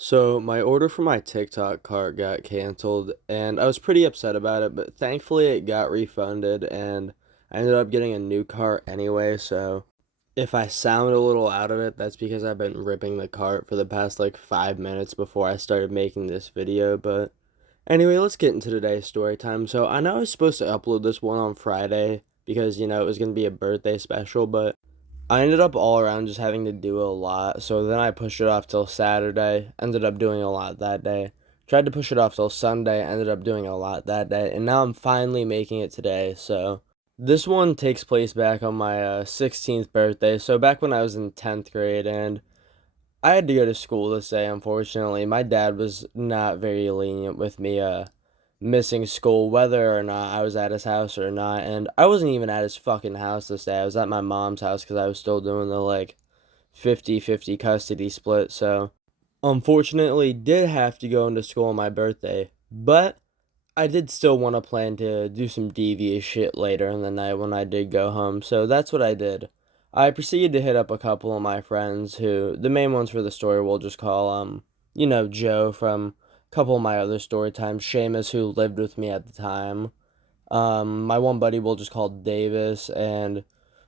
So my order for my TikTok cart got canceled and I was pretty upset about it, but thankfully it got refunded and I ended up getting a new cart anyway, so if I sound a little out of it, that's because I've been ripping the cart for the past like 5 minutes before I started making this video, but anyway, let's get into today's story time. So I know I was supposed to upload this one on Friday because, it was going to be a birthday special, but I ended up all around just having to do a lot. So then I pushed it off till Saturday, ended up doing a lot that day. Tried to push it off till Sunday, ended up doing a lot that day. And now I'm finally making it today. So this one takes place back on my 16th birthday. So back when I was in 10th grade, and I had to go to school this day, unfortunately. My dad was not very lenient with me missing school, whether or not I was at his house or not. And I wasn't even at his fucking house this day. I was at my mom's house because I was still doing the like 50-50 custody split. So unfortunately, did have to go into school on my birthday. But I did still want to plan to do some devious shit later in the night when I did go home, so that's what I did. I proceeded to hit up a couple of my friends who, the main ones for the story, we'll just call, Joe from a couple of my other story times, Seamus, who lived with me at the time. My one buddy we'll just call Davis, and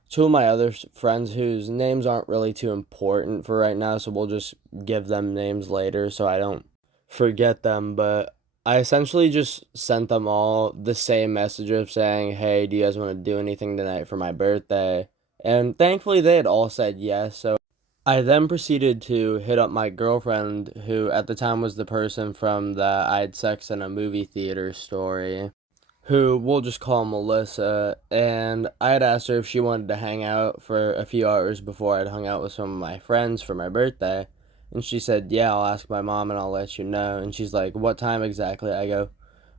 two of my other friends whose names aren't really too important for right now, so we'll just give them names later so I don't forget them. But I essentially just sent them all the same message of saying, hey, do you guys want to do anything tonight for my birthday? And thankfully, they had all said yes. So I then proceeded to hit up my girlfriend, who at the time was the person from the I had sex in a movie theater story, who we'll just call Melissa, and I had asked her if she wanted to hang out for a few hours before I'd hung out with some of my friends for my birthday. And she said, yeah, I'll ask my mom and I'll let you know. And she's like, what time exactly? I go,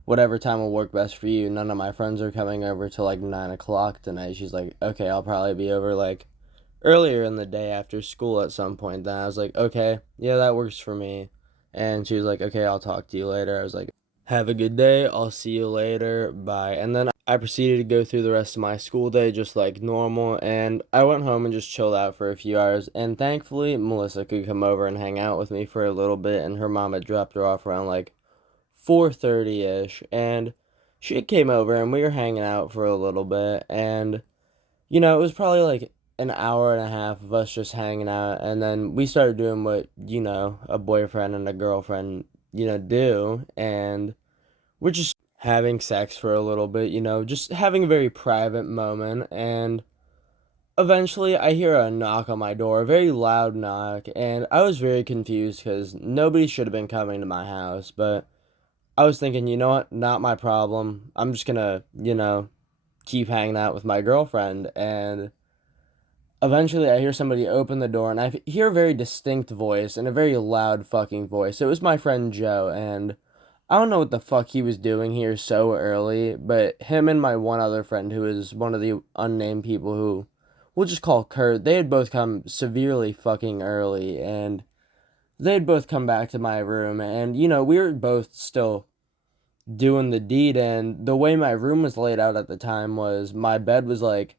whatever time will work best for you. None of my friends are coming over till like 9 o'clock tonight. She's like, okay, I'll probably be over like earlier in the day after school at some point. Then I was like, okay, yeah, that works for me. And she was like, okay, I'll talk to you later. I was like, have a good day. I'll see you later. Bye. And then I proceeded to go through the rest of my school day just like normal. And I went home and just chilled out for a few hours. And thankfully, Melissa could come over and hang out with me for a little bit. And her mom had dropped her off around like 4:30 ish. And she came over and we were hanging out for a little bit. And it was probably like an hour and a half of us just hanging out, and then we started doing what, a boyfriend and a girlfriend, do, and we're just having sex for a little bit, just having a very private moment, and eventually I hear a knock on my door, a very loud knock, and I was very confused because nobody should have been coming to my house, but I was thinking, you know what, not my problem. I'm just gonna, keep hanging out with my girlfriend, and eventually, I hear somebody open the door, and I hear a very distinct voice and a very loud fucking voice. It was my friend Joe, and I don't know what the fuck he was doing here so early, but him and my one other friend, who is one of the unnamed people who we'll just call Kurt, they had both come severely fucking early, and they'd both come back to my room, and we were both still doing the deed, and the way my room was laid out at the time was my bed was like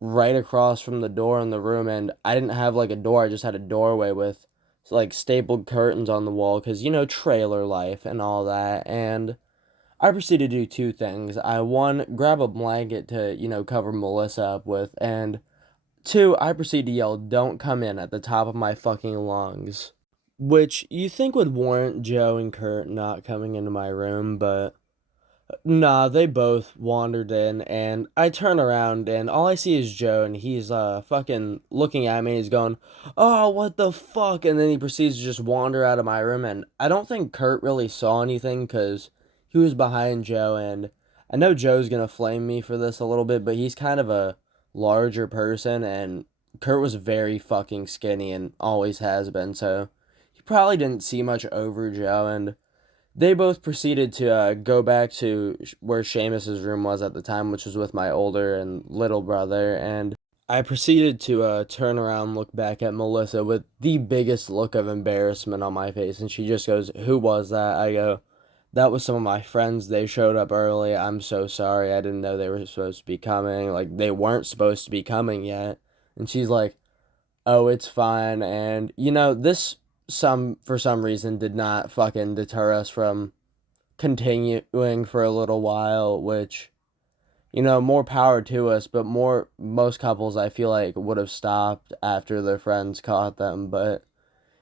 right across from the door in the room, and I didn't have like a door, I just had a doorway with like stapled curtains on the wall because trailer life and all that. And I proceeded to do two things. I one grab a blanket to cover Melissa up with, and two, I proceed to yell, don't come in, at the top of my fucking lungs, which you think would warrant Joe and Kurt not coming into my room, but nah, they both wandered in, and I turn around, and all I see is Joe, and he's fucking looking at me, and he's going, "Oh, what the fuck?" And then he proceeds to just wander out of my room, and I don't think Kurt really saw anything because he was behind Joe, and I know Joe's gonna flame me for this a little bit, but he's kind of a larger person, and Kurt was very fucking skinny and always has been, so he probably didn't see much over Joe, and they both proceeded to go back to where Seamus's room was at the time, which was with my older and little brother. And I proceeded to turn around, look back at Melissa with the biggest look of embarrassment on my face. And she just goes, "Who was that?" I go, "That was some of my friends. They showed up early. I'm so sorry. I didn't know they were supposed to be coming. Like, they weren't supposed to be coming yet." And she's like, "Oh, it's fine." And, this for some reason did not fucking deter us from continuing for a little while, which, you know, more power to us, but most couples I feel like would have stopped after their friends caught them. But,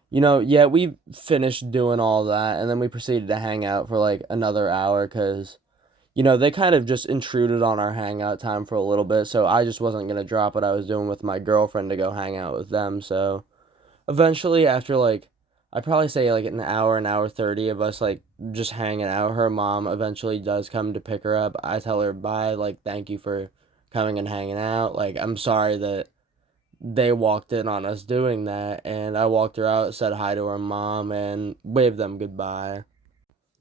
you know, yeah, we finished doing all that, and then we proceeded to hang out for like another hour because, you know, they kind of just intruded on our hangout time for a little bit, so I just wasn't gonna drop what I was doing with my girlfriend to go hang out with them. So eventually, after like, I'd probably say like an hour 30 of us like just hanging out, her mom eventually does come to pick her up. I tell her bye, like, thank you for coming and hanging out. Like, I'm sorry that they walked in on us doing that, and I walked her out, said hi to her mom, and waved them goodbye.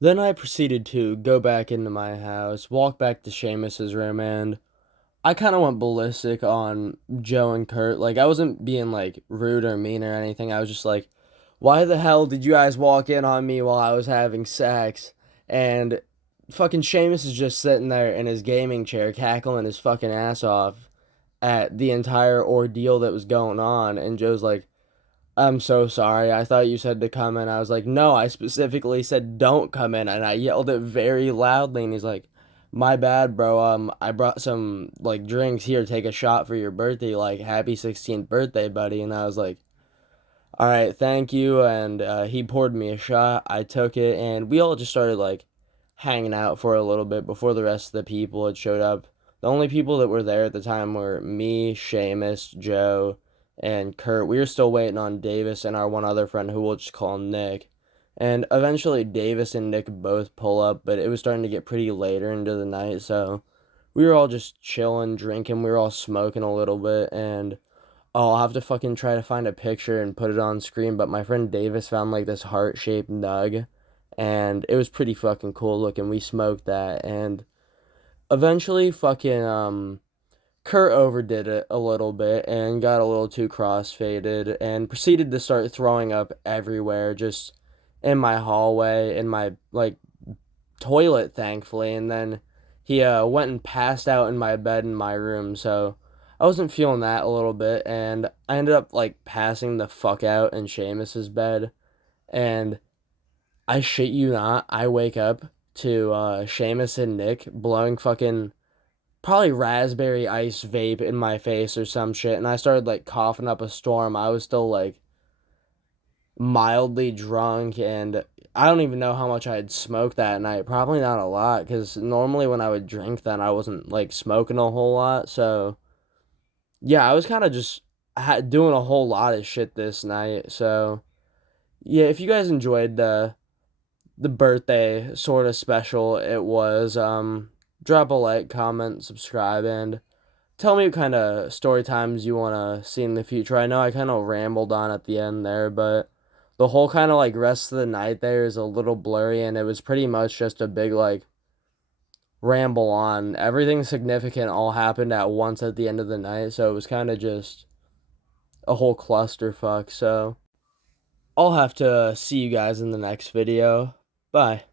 Then I proceeded to go back into my house, walk back to Seamus's room, and I kind of went ballistic on Joe and Kurt. Like, I wasn't being like rude or mean or anything. I was just like, why the hell did you guys walk in on me while I was having sex? And fucking Seamus is just sitting there in his gaming chair, cackling his fucking ass off at the entire ordeal that was going on. And Joe's like, I'm so sorry. I thought you said to come in. I was like, no, I specifically said don't come in. And I yelled it very loudly. And he's like, my bad, bro. I brought some like drinks here. Take a shot for your birthday. Like, happy 16th birthday, buddy. And I was like, all right, thank you. And he poured me a shot. I took it. And we all just started like hanging out for a little bit before the rest of the people had showed up. The only people that were there at the time were me, Seamus, Joe, and Kurt. We were still waiting on Davis and our one other friend who we'll just call Nick. And eventually Davis and Nick both pull up, but it was starting to get pretty later into the night, so we were all just chilling, drinking, we were all smoking a little bit, and oh, I'll have to fucking try to find a picture and put it on screen, but my friend Davis found like this heart-shaped nug, and it was pretty fucking cool looking. We smoked that, and eventually fucking Kurt overdid it a little bit and got a little too crossfaded and proceeded to start throwing up everywhere, just in my hallway, in my like toilet, thankfully. And then he went and passed out in my bed in my room, so I wasn't feeling that a little bit, and I ended up like passing the fuck out in Seamus's bed, and I shit you not, I wake up to Seamus and Nick blowing fucking probably raspberry ice vape in my face or some shit, and I started like coughing up a storm. I was still like mildly drunk, and I don't even know how much I had smoked that night. Probably not a lot, because normally when I would drink then I wasn't like smoking a whole lot. So yeah, I was kind of just doing a whole lot of shit this night. So yeah, if you guys enjoyed the birthday sort of special it was, drop a like, comment, subscribe, and tell me what kind of story times you want to see in the future. I know I kind of rambled on at the end there, but the whole kind of like rest of the night there is a little blurry, and it was pretty much just a big like ramble on. Everything significant all happened at once at the end of the night, so it was kind of just a whole clusterfuck. So I'll have to see you guys in the next video. Bye.